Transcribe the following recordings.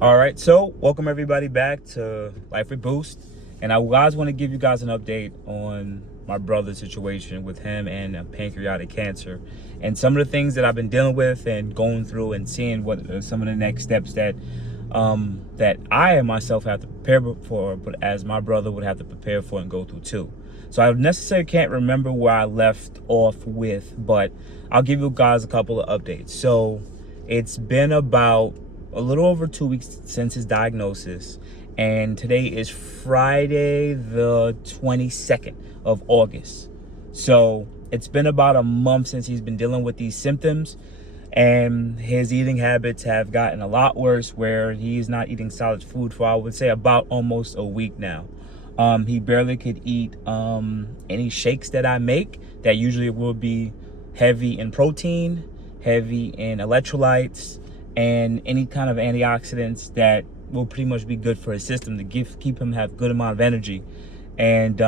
All right, so welcome everybody back to Life with Boost, and I guys want to give you guys an update on my brother's situation with him and pancreatic cancer, and some of the things that I've been dealing with and going through, and seeing what some of the next steps that that I and myself have to prepare for, but as my brother would have to prepare for and go through too. So I necessarily can't remember where I left off with, but I'll give you guys a couple of updates. So it's been about a little over 2 weeks since his diagnosis, and today is Friday the 22nd of August. So it's been about a month since he's been dealing with these symptoms, and his eating habits have gotten a lot worse, where he's not eating solid food for, I would say, about almost a week now. He barely could eat any shakes that I make that usually will be heavy in protein, heavy in electrolytes, and any kind of antioxidants that will pretty much be good for his system to keep him have good amount of energy. And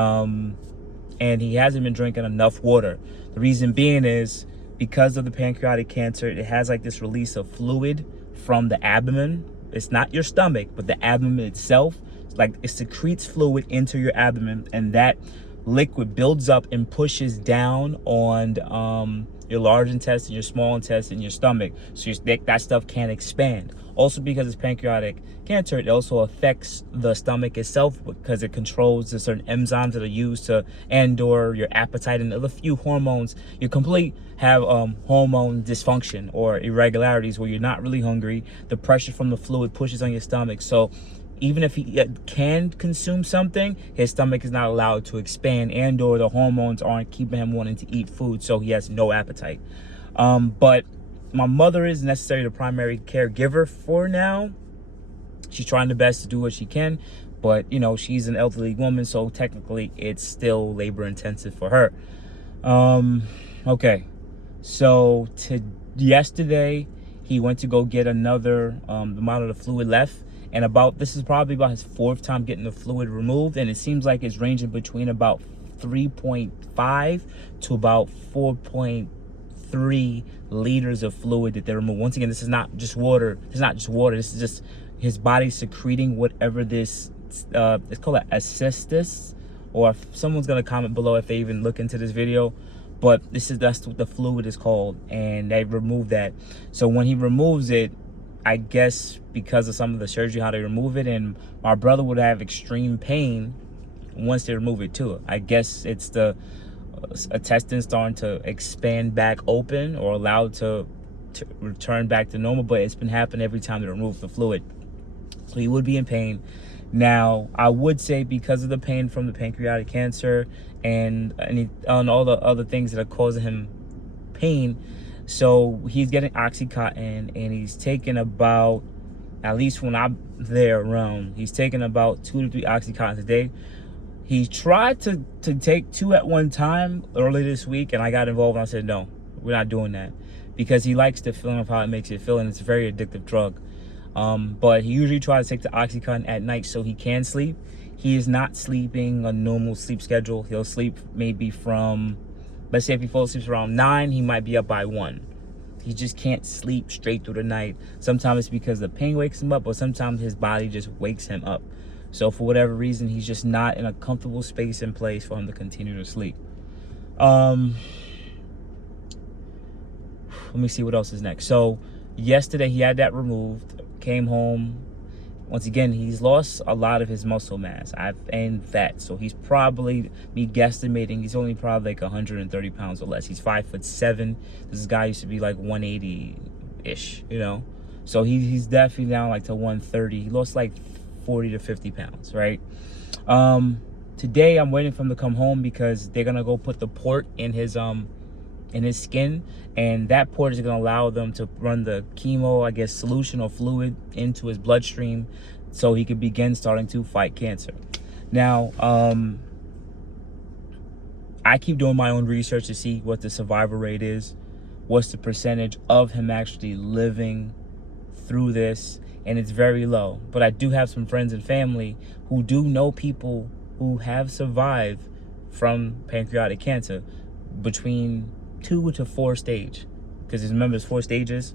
he hasn't been drinking enough water. The reason being is because of the pancreatic cancer, it has like this release of fluid from the abdomen. It's not your stomach, but the abdomen itself. Like, it secretes fluid into your abdomen, and that liquid builds up and pushes down on your large intestine, your small intestine, your stomach, so that stuff can't expand. Also, because it's pancreatic cancer, it also affects the stomach itself, because it controls the certain enzymes that are used to and/or your appetite and other few hormones. You complete have hormone dysfunction or irregularities where you're not really hungry. The pressure from the fluid pushes on your stomach, so even if he can consume something, his stomach is not allowed to expand, and/or the hormones aren't keeping him wanting to eat food, so he has no appetite. But my mother is necessarily the primary caregiver for now. She's trying the best to do what she can, but she's an elderly woman, so technically it's still labor intensive for her. Okay, so yesterday he went to go get another amount of the fluid left. And this is probably about his fourth time getting the fluid removed. And it seems like it's ranging between about 3.5 to about 4.3 liters of fluid that they remove. Once again, this is not just water. It's not just water. This is just his body secreting whatever this, it's called asbestos. Or if someone's going to comment below if they even look into this video. But that's what the fluid is called. And they remove that. So when he removes it, I guess because of some of the surgery, how they remove it, and my brother would have extreme pain once they remove it too. I guess it's the intestines starting to expand back open or allowed to return back to normal, but it's been happening every time they remove the fluid. So he would be in pain. Now, I would say because of the pain from the pancreatic cancer and all the other things that are causing him pain, so he's getting Oxycontin, and he's taking about, at least when I'm there around, he's taking about 2 to 3 Oxycontins a day. He tried to take 2 at one time early this week, and I got involved, and I said, no, we're not doing that, because he likes the feeling of how it makes you feel, and it's a very addictive drug. But he usually tries to take the Oxycontin at night so he can sleep. He is not sleeping a normal sleep schedule. He'll sleep maybe from, let's say if he falls asleep around 9, he might be up by 1. He just can't sleep straight through the night. Sometimes it's because the pain wakes him up, or sometimes his body just wakes him up. So for whatever reason, he's just not in a comfortable space and place for him to continue to sleep. Let me see what else is next. So yesterday he had that removed, came home. Once again, he's lost a lot of his muscle mass and fat. So he's probably, me guesstimating, he's only probably like 130 pounds or less. He's 5'7". This guy used to be like 180-ish, So he's definitely down like to 130. He lost like 40 to 50 pounds, right? Today I'm waiting for him to come home, because they're gonna go put the port in his skin, and that port is going to allow them to run the chemo, I guess, solution or fluid into his bloodstream, so he could begin starting to fight cancer. Now, I keep doing my own research to see what the survival rate is, what's the percentage of him actually living through this, and it's very low. But I do have some friends and family who do know people who have survived from pancreatic cancer between 2 to 4 stage, because remember, it's 4 stages.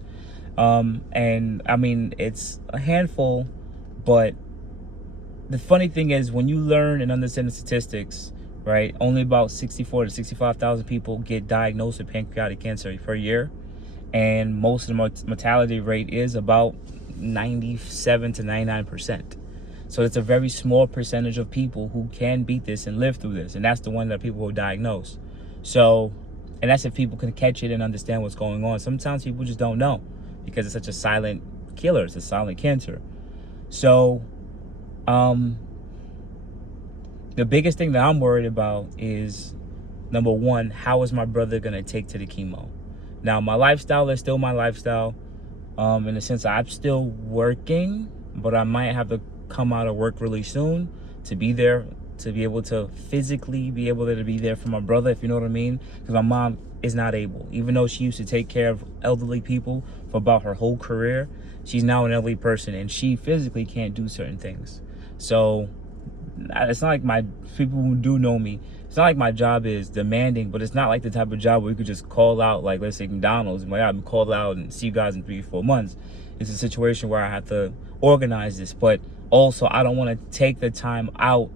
And I mean, it's a handful, but the funny thing is, when you learn and understand the statistics, right, only about 64 to 65,000 people get diagnosed with pancreatic cancer per year, and most of the mortality rate is about 97 to 99%. So it's a very small percentage of people who can beat this and live through this, and that's the one that people who are diagnosed. So, and that's if people can catch it and understand what's going on. Sometimes people just don't know because it's such a silent killer. It's a silent cancer. So, the biggest thing that I'm worried about is, number one, how is my brother gonna take to the chemo? Now, my lifestyle is still my lifestyle, in the sense I'm still working, but I might have to come out of work really soon to be there, to be able to physically be able to be there for my brother, if you know what I mean. Because my mom is not able, even though she used to take care of elderly people for about her whole career, she's now an elderly person and she physically can't do certain things. So it's not like my people who do know me, it's not like my job is demanding, but it's not like the type of job where you could just call out, like let's say McDonald's, and I'm called out and see you guys in 3 or 4 months. It's a situation where I have to organize this, but also I don't want to take the time out,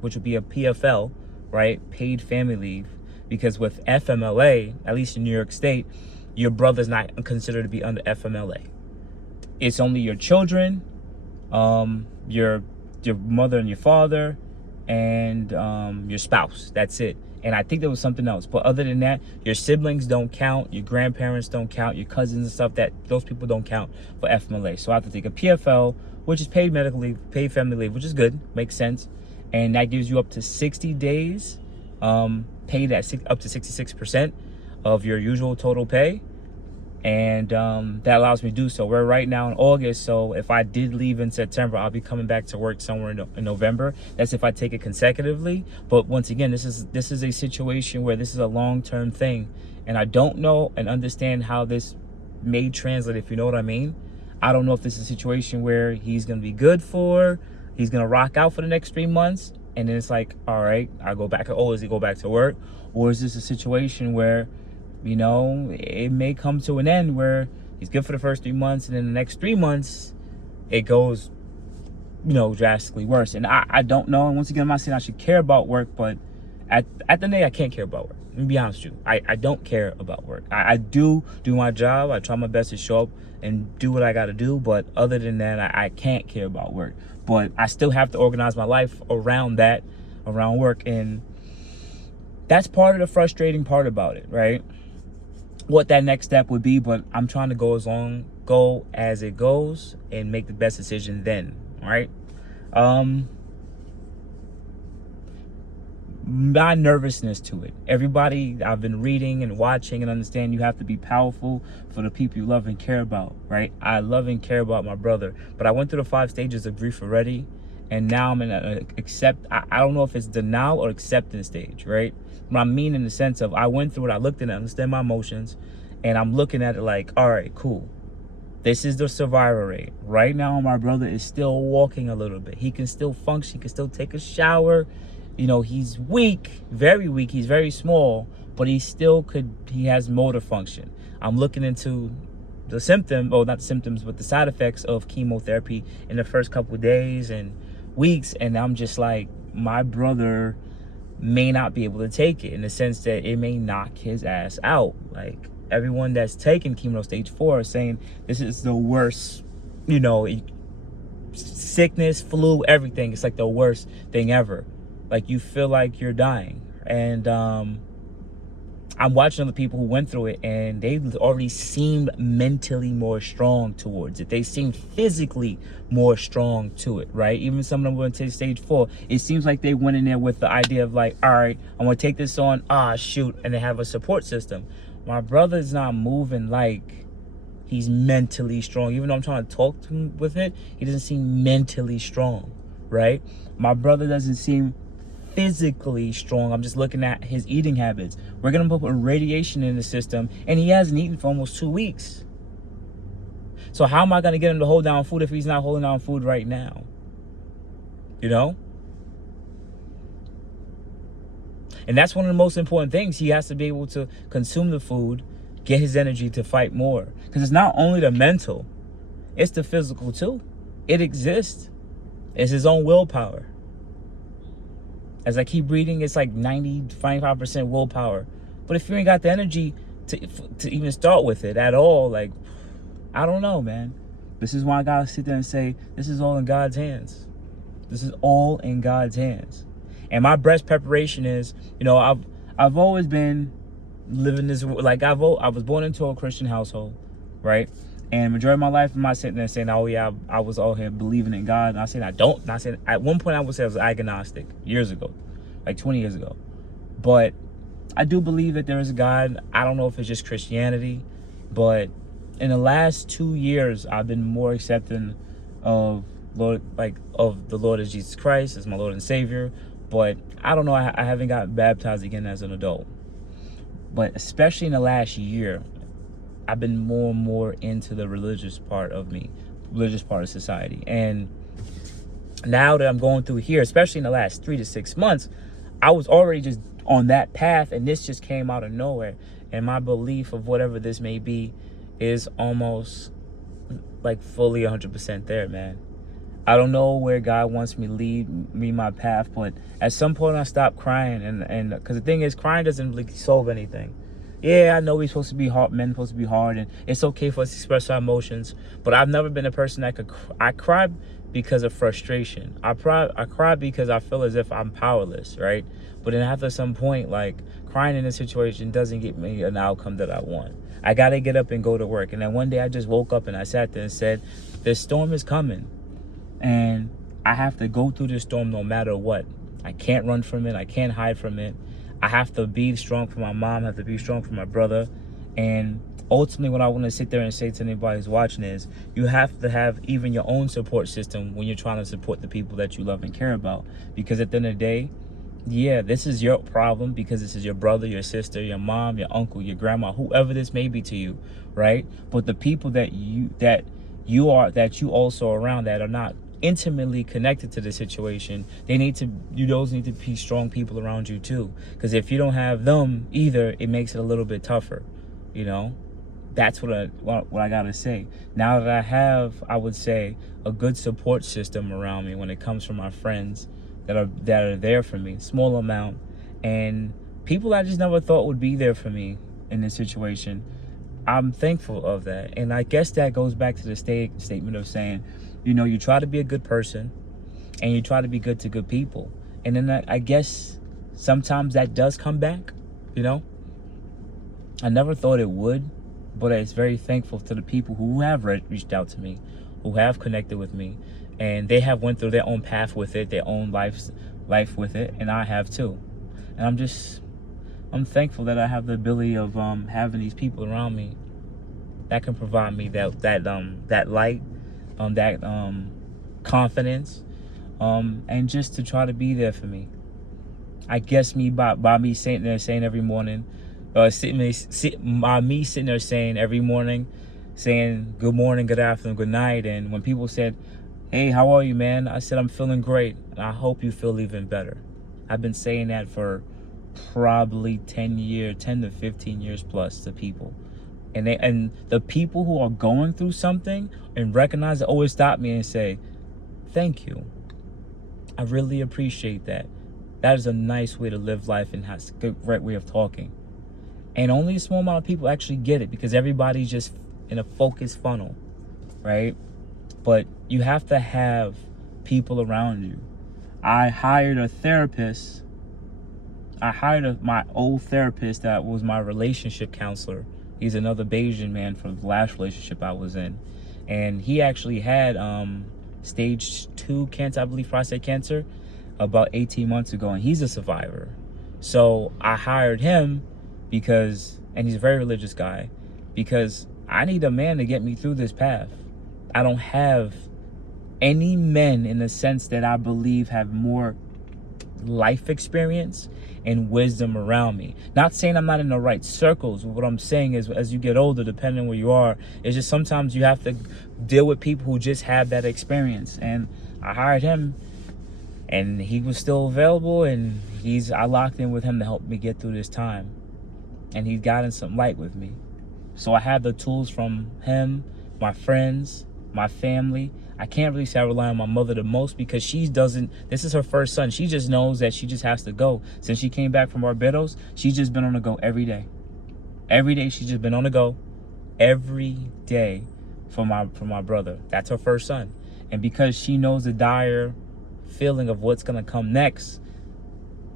which would be a PFL, right, paid family leave, because with FMLA, at least in New York State, your brother's not considered to be under FMLA. It's only your children, your mother and your father, and your spouse. That's it. And I think there was something else, but other than that, your siblings don't count, your grandparents don't count, your cousins and stuff, that those people don't count for FMLA. So I have to take a PFL, which is paid medical leave, paid family leave, which is good, makes sense, and that gives you up to 60 days, paid at up to 66% of your usual total pay. And that allows me to do so. We're right now in August, so if I did leave in September, I'll be coming back to work somewhere in November. That's if I take it consecutively. But once again, this is a situation where this is a long-term thing, and I don't know and understand how this may translate, if you know what I mean. I don't know if this is a situation where he's gonna be good for, he's gonna rock out for the next 3 months, and then it's like, all right, I go back. Oh, does he go back to work, or is this a situation where, you know, it may come to an end where he's good for the first 3 months, and then the next 3 months it goes, you know, drastically worse. And I don't know. And once again, I'm not saying I should care about work, but at the end of the day, I can't care about work. Let me be honest with you. I don't care about work. I do my job. I try my best to show up and do what I got to do. But other than that, I can't care about work. But I still have to organize my life around that, around work. And that's part of the frustrating part about it, right? What that next step would be, but I'm trying to go as it goes and make the best decision then. All right. My nervousness to it. Everybody I've been reading and watching and understand, you have to be powerful for the people you love and care about, right? I love and care about my brother, but I went through the 5 stages of grief already, and now I'm in I don't know if it's denial or acceptance stage, right? But I mean in the sense of, I went through it, I looked at it, I understand my emotions, and I'm looking at it like, all right, cool. This is the survival rate. Right now, my brother is still walking a little bit. He can still function, he can still take a shower. You know, he's weak, very weak, he's very small, but he has motor function. I'm looking into the symptom, or not the symptoms, but the side effects of chemotherapy in the first couple of days and weeks, and I'm just like, my brother may not be able to take it, in the sense that it may knock his ass out. Like, everyone that's taken chemo stage 4 is saying this is the worst, you know, sickness, flu, everything. It's like the worst thing ever. Like, you feel like you're dying. And I'm watching other people who went through it, and they already seemed mentally more strong towards it. They seemed physically more strong to it, right? Even some of them went to stage 4. It seems like they went in there with the idea of like, all right, I'm gonna take this on, shoot, and they have a support system. My brother's not moving like he's mentally strong. Even though I'm trying to talk to him with it, he doesn't seem mentally strong, right? My brother doesn't seem physically strong. I'm just looking at his eating habits. We're gonna put radiation in the system, and he hasn't eaten for almost 2 weeks. So how am I gonna get him to hold down food if he's not holding down food right now? You know? And that's one of the most important things. He has to be able to consume the food, get his energy to fight more. Because it's not only the mental, it's the physical too. It exists. It's his own willpower. As I keep reading, it's like 95% willpower. But if you ain't got the energy to even start with it at all, like, I don't know, man. This is why I gotta sit there and say, this is all in God's hands. This is all in God's hands. And my best preparation is, I've always been living this, like, I was born into a Christian household, right? And majority of my life, I'm not sitting there saying, oh yeah, I was all here believing in God. And I said I don't. Not saying, at one point I would say I was agnostic years ago, like 20 years ago. But I do believe that there is a God. I don't know if it's just Christianity, but in the last 2 years, I've been more accepting of the Lord as Jesus Christ as my Lord and Savior. But I don't know. I haven't gotten baptized again as an adult. But especially in the last year, I've been more and more into the religious part of society. And now that I'm going through here, especially in the last 3 to 6 months, I was already just on that path, and this just came out of nowhere. And my belief of whatever this may be is almost like fully 100% there, man. I don't know where God wants me to lead me my path, but at some point I stopped crying, and because the thing is, crying doesn't really solve anything. Yeah, I know we're supposed to be hard, men supposed to be hard, and it's okay for us to express our emotions, but I've never been a person that I cry because of frustration. I cry because I feel as if I'm powerless, right? But then after some point, like, crying in a situation doesn't get me an outcome that I want. I got to get up and go to work. And then one day I just woke up and I sat there and said, this storm is coming. And I have to go through this storm no matter what. I can't run from it. I can't hide from it. I have to be strong for my mom. I have to be strong for my brother. And ultimately, what I want to sit there and say to anybody who's watching is, you have to have even your own support system when you're trying to support the people that you love and care about. Because at the end of the day, yeah, this is your problem because this is your brother, your sister, your mom, your uncle, your grandma, whoever this may be to you, right? But the people that you also around that are not intimately connected to the situation, those need to be strong people around you too. Because if you don't have them either, it makes it a little bit tougher, That's what I gotta say. Now that I have, I would say, a good support system around me when it comes from my friends that are there for me, small amount, and people I just never thought would be there for me in this situation. I'm thankful of that. And I guess that goes back to the statement of saying, you try to be a good person and you try to be good to good people. And then I guess sometimes that does come back, I never thought it would, but it's very thankful to the people who have reached out to me, who have connected with me, and they have went through their own path with it, their own life with it, and I have too. And I'm thankful that I have the ability of having these people around me that can provide me that light, that confidence, and just to try to be there for me. I guess by me sitting there saying every morning, me sitting there saying every morning, saying good morning, good afternoon, good night, and when people said, hey, how are you, man? I said, I'm feeling great. And I hope you feel even better. I've been saying that for probably 10 to 15 years plus to people. And the people who are going through something and recognize it always stop me and say, thank you. I really appreciate that. That is a nice way to live life and has a great way of talking. And only a small amount of people actually get it because everybody's just in a focused funnel, right? But you have to have people around you. I hired a therapist. My old therapist that was my relationship counselor. He's another Bayesian man from the last relationship I was in. And he actually had stage 2 cancer, I believe prostate cancer, about 18 months ago. And he's a survivor. So I hired him and he's a very religious guy, because I need a man to get me through this path. I don't have any men in the sense that I believe have more life experience and wisdom around me. Not saying I'm not in the right circles. What I'm saying is, as you get older, depending on where you are, it's just sometimes you have to deal with people who just have that experience. And I hired him, and he was still available, and I locked in with him to help me get through this time. And he's gotten some light with me. So I have the tools from him, my friends, my family. I can't really say I rely on my mother the most because this is her first son. She just knows that she just has to go. Since she came back from Barbados, she's just been on the go every day. Every day she's just been on the go. Every day for my brother. That's her first son. And because she knows the dire feeling of what's going to come next,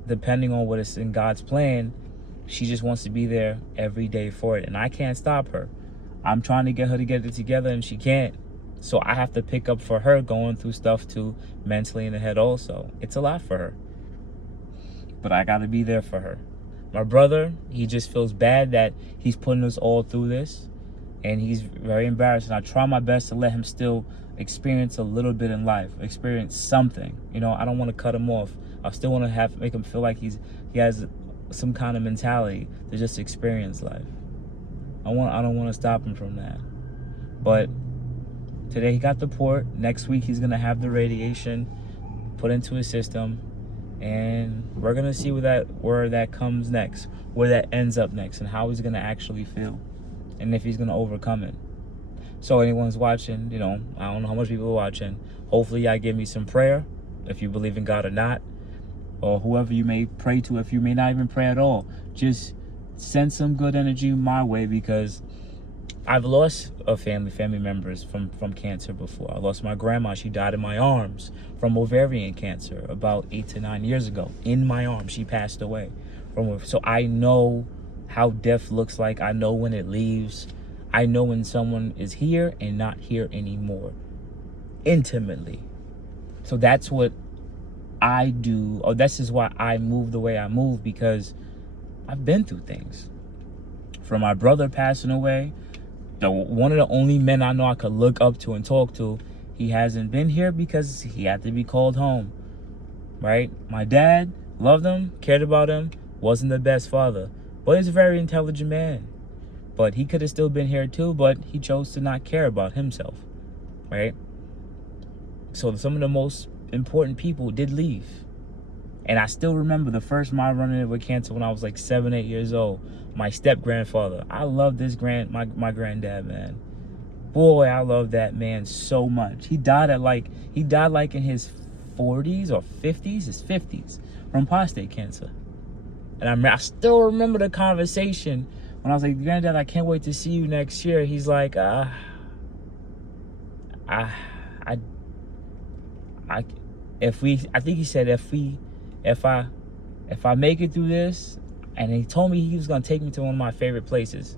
depending on what is in God's plan, she just wants to be there every day for it. And I can't stop her. I'm trying to get her to get it together and she can't. So I have to pick up for her, going through stuff too, mentally in the head also. It's a lot for her. But I got to be there for her. My brother, he just feels bad that he's putting us all through this. And he's very embarrassed. And I try my best to let him still experience a little bit in life. Experience something. You know, I don't want to cut him off. I still want to make him feel like he has some kind of mentality to just experience life. I don't want to stop him from that. But today he got the port. Next week he's gonna have the radiation put into his system, and we're gonna see where that comes next, where that ends up next, and how he's gonna actually feel, and if he's gonna overcome it. So anyone's watching, you know, I don't know how much people are watching. Hopefully y'all give me some prayer, if you believe in God or not, or whoever you may pray to. If you may not even pray at all, just send some good energy my way, because I've lost family members from cancer before. I lost my grandma. She died in my arms from ovarian cancer about 8 to 9 years ago. In my arms, she passed away. So I know how death looks like. I know when it leaves. I know when someone is here and not here anymore, intimately. So that's what I do. Or this is why I move the way I move, because I've been through things. From my brother passing away, one of the only men I know I could look up to and talk to, he hasn't been here because he had to be called home, right? My dad, loved him, cared about him, wasn't the best father, but he's a very intelligent man. But he could have still been here too, but he chose to not care about himself, right? So some of the most important people did leave. And I still remember the first time I run into with cancer when I was like 7, 8 years old. My step-grandfather. I love this my granddad, man. Boy, I love that man so much. He died like in his 40s or 50s, his 50s, from prostate cancer. And I still remember the conversation when I was like, Granddad, I can't wait to see you next year. He's like, I think he said if I make it through this, and he told me he was gonna take me to one of my favorite places.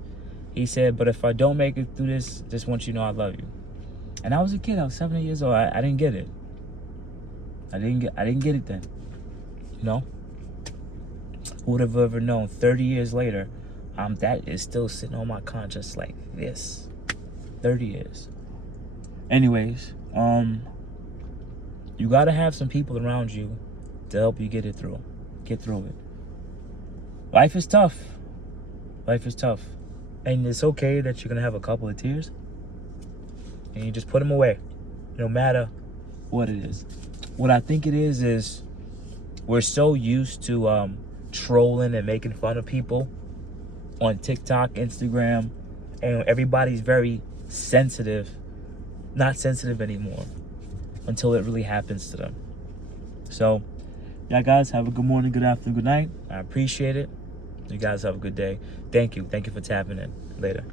He said, but if I don't make it through this, just want you to know I love you. And I was a kid. I was 7, 8 years old. I didn't get it. I didn't get it then. You know? Who would have ever known? 30 years later, that is still sitting on my conscience like this. 30 years. Anyways, you gotta have some people around you to help you get through it. Life is tough. And it's okay that you're gonna have a couple of tears, and you just put them away, no matter what it is. What I think it is we're so used to trolling and making fun of people on TikTok, Instagram, and everybody's very sensitive, not sensitive anymore until it really happens to them. So, yeah, guys, have a good morning, good afternoon, good night. I appreciate it. You guys have a good day. Thank you for tapping in. Later.